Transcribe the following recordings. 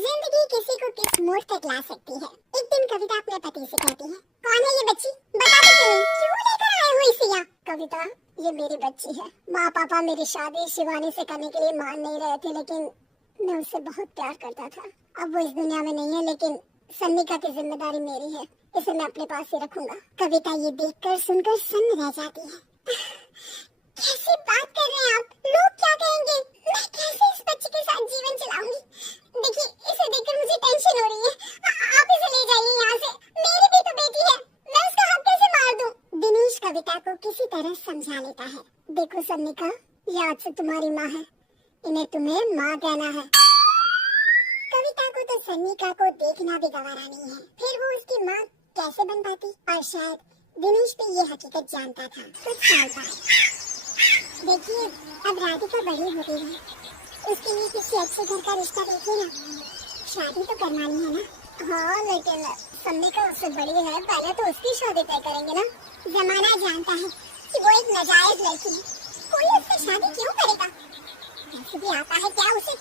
जिंदगी किसी को किस मोड़ तक ला सकती है। एक दिन कविता अपने पति से कहती है, कौन है ये बच्ची, बता दो क्यों लेकर आए हो इसे यहाँ। कविता, ये मेरी बच्ची है। माँ पापा मेरी शादी शिवानी से करने के लिए मान नहीं रहे थे, लेकिन मैं उससे बहुत प्यार करता था। अब वो इस दुनिया में नहीं है, लेकिन सन्निका की जिम्मेदारी मेरी है, इसे मैं अपने पास ही रखूंगा। कविता ये देखकर सुनकर सन्न रह जाती है। कैसी बात कर रहे हैं आप, लोग क्या कहेंगे, मैं कैसे इस बच्चे के साथ जीवन चलाऊंगी। देखिए, इसे देखकर मुझे टेंशन हो रही है। आप इसे ले जाइए यहाँ से, मेरी भी तो बेटी है, मैं उसका हाथ कैसे मार दूं। दिनेश कविता को किसी तरह समझा लेता है। देखो सन्निका, ये आज से तुम्हारी माँ है, इन्हें तुम्हें माँ कहना है। कविता को तो सन्निका को देखना भी गवारा नहीं है, फिर वो उसकी माँ कैसे बन पाती। और शायद दिनेश भी ये हकीकत जानता था कुछ साल बाद। देखिए, अब राधिका बड़ी हो गई है, उसके लिए किसी अच्छे घर का रिश्ता देखिए ना। शादी तो करवानी है ना। हाँ, लेकिन सन्निका उससे बड़ी है, पहले तो उसकी शादी तय करेंगे ना। जमाना जानता है कि वो एक नाजायज लड़की है, कोई उससे शादी क्यों करेगा। ऐसे भी आता है क्या उसे,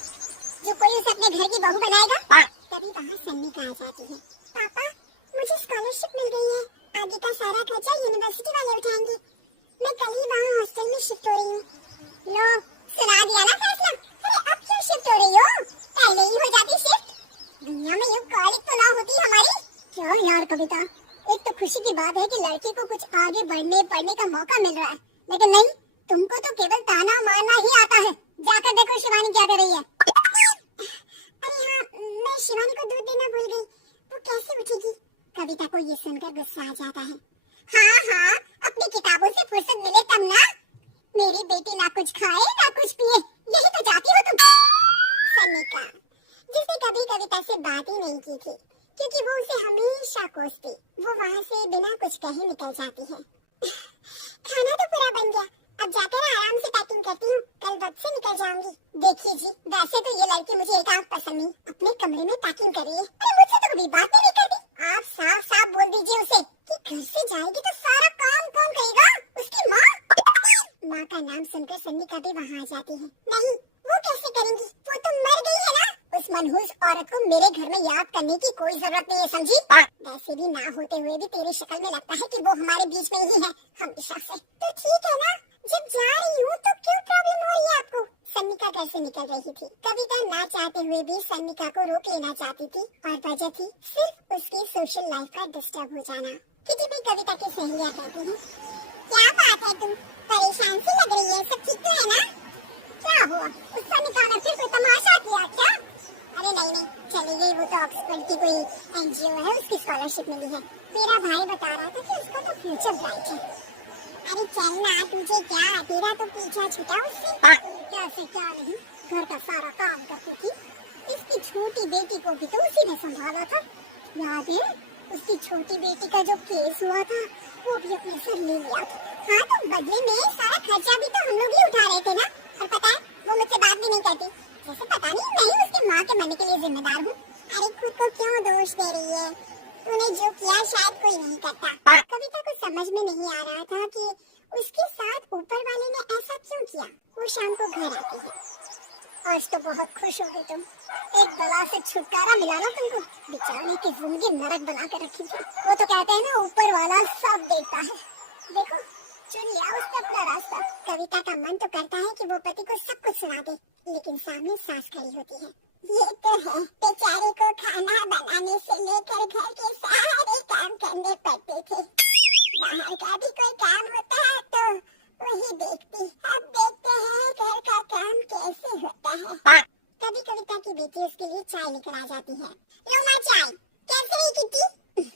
जो कोई उसे अपने घर की बहू बनाएगा। तभी वहाँ सन्निका आ जाती है। पापा, मुझे स्कॉलरशिप मिल गई है, आगे का सारा खर्चा यूनिवर्सिटी वाले उठाएंगे। मैं कल ही वहाँ हॉस्टल में शिफ्ट हो रही हूँ। लो, सुना दिया ना फैसला। अरे अब क्यों शिफ्ट हो रही हो, पहले ही हो जाती शिफ्ट। दुनिया में यूँ कॉलेज तो ना होती हमारी। क्यों यार कविता, एक तो खुशी की बात है कि लड़के को कुछ आगे बढ़ने पढ़ने का मौका मिल रहा है, लेकिन नहीं, तुमको तो केवल ताना मारना ही आता है। जाकर देखो शिवानी क्या कर रही है। अरे हाँ, मैं शिवानी को दूध देना भूल गई, वो कैसे उठेगी। कविता को ये सुनकर गुस्सा आ जाता है। हाँ, अपनी किताबों से फुर्सत मिले तब ना। मेरी बेटी ना कुछ खाए ना कुछ पिए, यही तो चाहती हो तुम। सन्निका, जिसने कभी कविता से बात ही नहीं की थी, क्योंकि वो उसे हमेशा कोसती, वो वहाँ से बिना कुछ कहे निकल जाती है। खाना तो पूरा बन गया, अब जाकर आराम से पैकिंग करती हूँ, कल वक्त से निकल जाऊंगी। देखिए जी, वैसे तो ये लड़की मुझे एक आंख पसंद नहीं, अपने कमरे में पैकिंग कर रही है। अरे मुझसे तो कभी बात ही नहीं करती। आप साफ साफ बोल दीजिए उसे कि घर से जाएगी तो सारा काम कौन करेगा, उसकी माँ। माँ का नाम सुनकर सन्निका भी वहाँ आ जाती है। नहीं, वो कैसे करेंगी, वो तो मर गई है ना। उस मनहूस औरत को मेरे घर में याद करने की कोई जरूरत नहीं है, समझी। वैसे भी ना होते हुए भी तेरी शक्ल में लगता है कि वो हमारे बीच में ही है, हमेशा से। तो ठीक है ना, जब जा रही हूँ तो क्यों प्रॉब्लम हो रही है आपको। सन्निका घर से निकल रही थी। कविता ना चाहते हुए भी सन्निका को रोक लेना चाहती थी, और वजह थी सिर्फ उसकी सोशल लाइफ का डिस्टर्ब हो जाना। किसी भी कविता की सहेलियां कहती हैं, क्या बात है, तुम परेशान सी लग रही है, सब ठीक तो है ना। क्या हुआ, उस सन्निका ने फिर कोई तमाशा किया क्या। अरे नहीं, चली गई, वो तो ऑक्सफोर्ड की कोई एनजीओ है, उसकी स्कॉलरशिप मिली है। मेरा भाई बता रहा था कि उसका तो फ्यूचर ब्राइट है। अरे चलना, तुझे क्या, तेरा तो पीछा छूटा उससे। क्या से क्या नहीं, घर का सारा काम करती थी। इसकी छोटी बेटी को भी तो उसी ने संभाला था, याद है। उसकी छोटी बेटी का जो केस हुआ था, वो भी अपने सर ले लिया था। हाँ, तो बदले में सारा खर्चा भी तो हम लोग ही उठा रहे थे ना। और पता है, वो मुझसे बात भी नहीं करती, जैसे पता नहीं मैं ही उसकी माँ के मरने के लिए जिम्मेदार हूँ। अरे खुद को क्यों दोष दे रही है, तूने जो किया शायद कोई नहीं करता। कविता को समझ में नहीं आ रहा था कि उसके साथ ऊपर वाले ने ऐसा क्यों किया। वो शाम को घर आती है। आज तो बहुत खुश हो गई तुम, एक बला से छुटकारा मिला ना तुमको। बेचारी की जिंदगी नरक बना कर रखी थी। वो तो कहते हैं ना, ऊपर वाला सब देखता है। देखो, चुन लिया उसने अपना रास्ता। कविता का मन तो करता है कि वो पति को सब कुछ सुना दे, लेकिन सामने सास खड़ी होती है। ये तो है, बेचारे को खाना बनाने से लेकर घर के सारे काम करने पड़ते थे। बाहर का भी कोई काम होता है तो वही देखती। अब देखते हैं घर का काम कैसे होता है। कभी कविता की बेटी उसके लिए चाय लेकर आ जाती है। लो माँ चाय, कैसे रही किट्टी।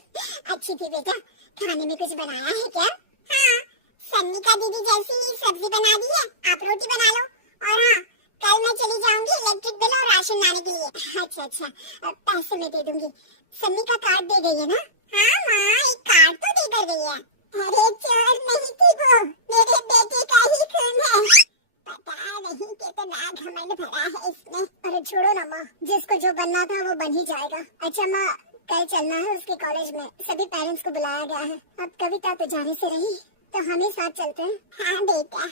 अच्छी थी बेटा, खाने में कुछ बनाया है क्या। हाँ, सन्निका दीदी जैसी सब्जी बना दी है, आप रोटी बना लो। और हाँ, कल मैं चली जाऊंगी इलेक्ट्रिक बिल और राशन लाने के लिए। अच्छा, पैसे मैं दे दूंगी। सन्निका कार्ड दे गई है ना। हाँ माँ, एक कार्ड तो देकर गई है। अरे चोर नहीं थी वो, मेरे बेटे का ही खून है। पता नहीं कितना घमंड भरा है इसमें। अरे छोड़ो ना माँ, जिसको जो बनना था वो बन ही जाएगा। अच्छा माँ, कल चलना है उसके कॉलेज में, सभी पेरेंट्स को बुलाया गया है। अब कविता तो जाने से रही, तो हम ही साथ चलते हैं। हाँ बेटा,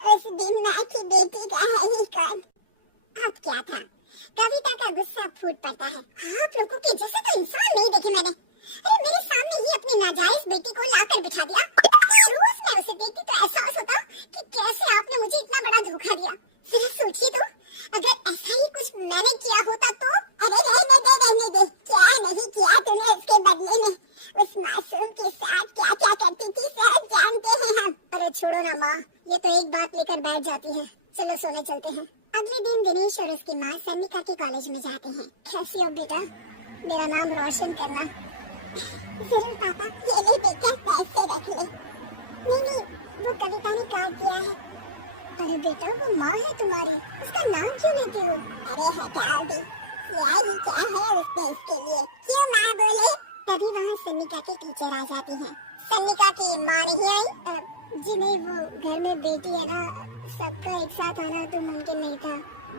उस दिन माँ की बेटी का है ही कौन। अब क्या था, कविता का गुस्सा फूट पड़ता है। आप लोगों के जैसे तो इंसान नहीं देखे मैंने। अरे मेरे सामने ही अपनी नाजायज बेटी को लाकर बिठा दिया। रोज मैं उसे देखती तो एहसास होता कि कैसे आपने मुझे इतना बड़ा धोखा दिया। जरा सोचिए तो, अगर ऐसा ही कुछ मैंने किया होता तो। अरे रहने दे, क्या नहीं किया तूने उसके बदले में। उस मासूम के साथ क्या क्या करती थी सब जानते हैं हम। अरे छोड़ो ना माँ, ये तो एक बात लेकर बैठ जाती है। चलो सोने चलते हैं। अगले दिन दिनेश और उसकी माँ सन्निका के कॉलेज में जाते हैं। कैसी हो बेटा, मेरा नाम रोशन करना। जरूर पापा, ये ले बेटा पैसे रख ले। नहीं, वो कविता ने काट दिया है। अरे बेटा, वो माँ है तुम्हारी, उसका नाम क्यों लेती हो? अरे हटाओ दी, यही क्या है उसने इसके लिए, क्यों माँ बोले? तभी वहाँ सन्निका के टीचर आ जाती हैं। सन्निका की माँ नहीं आई? जी नहीं, वो घर में बेटी है ना, सबका एक साथ आना तो मुमकिन नहीं था,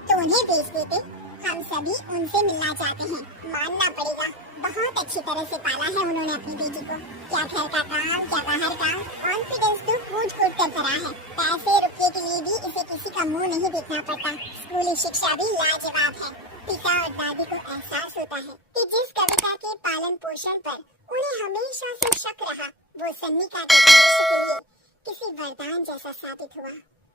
तो उन्हें भेज देते। हम सभी उनसे मिलना चाहते हैं। मानना पड़ेगा, बहुत अच्छी तरह से पाला है उन्होंने अपनी बेटी को। क्या घर का काम, क्या बाहर काम, कॉन्फिडेंस तो कूट कूट कर भरा है। पैसे रुपये के लिए भी इसे किसी का मुंह नहीं देखना पड़ता। स्कूली शिक्षा भी लाजवाब है। पिता और दादी को एहसास होता है कि जिस कविता के पालन पोषण पर उन्हें हमेशा से शक रहा, वो सन्निका के भविष्य के लिए किसी वरदान जैसा साबित हुआ।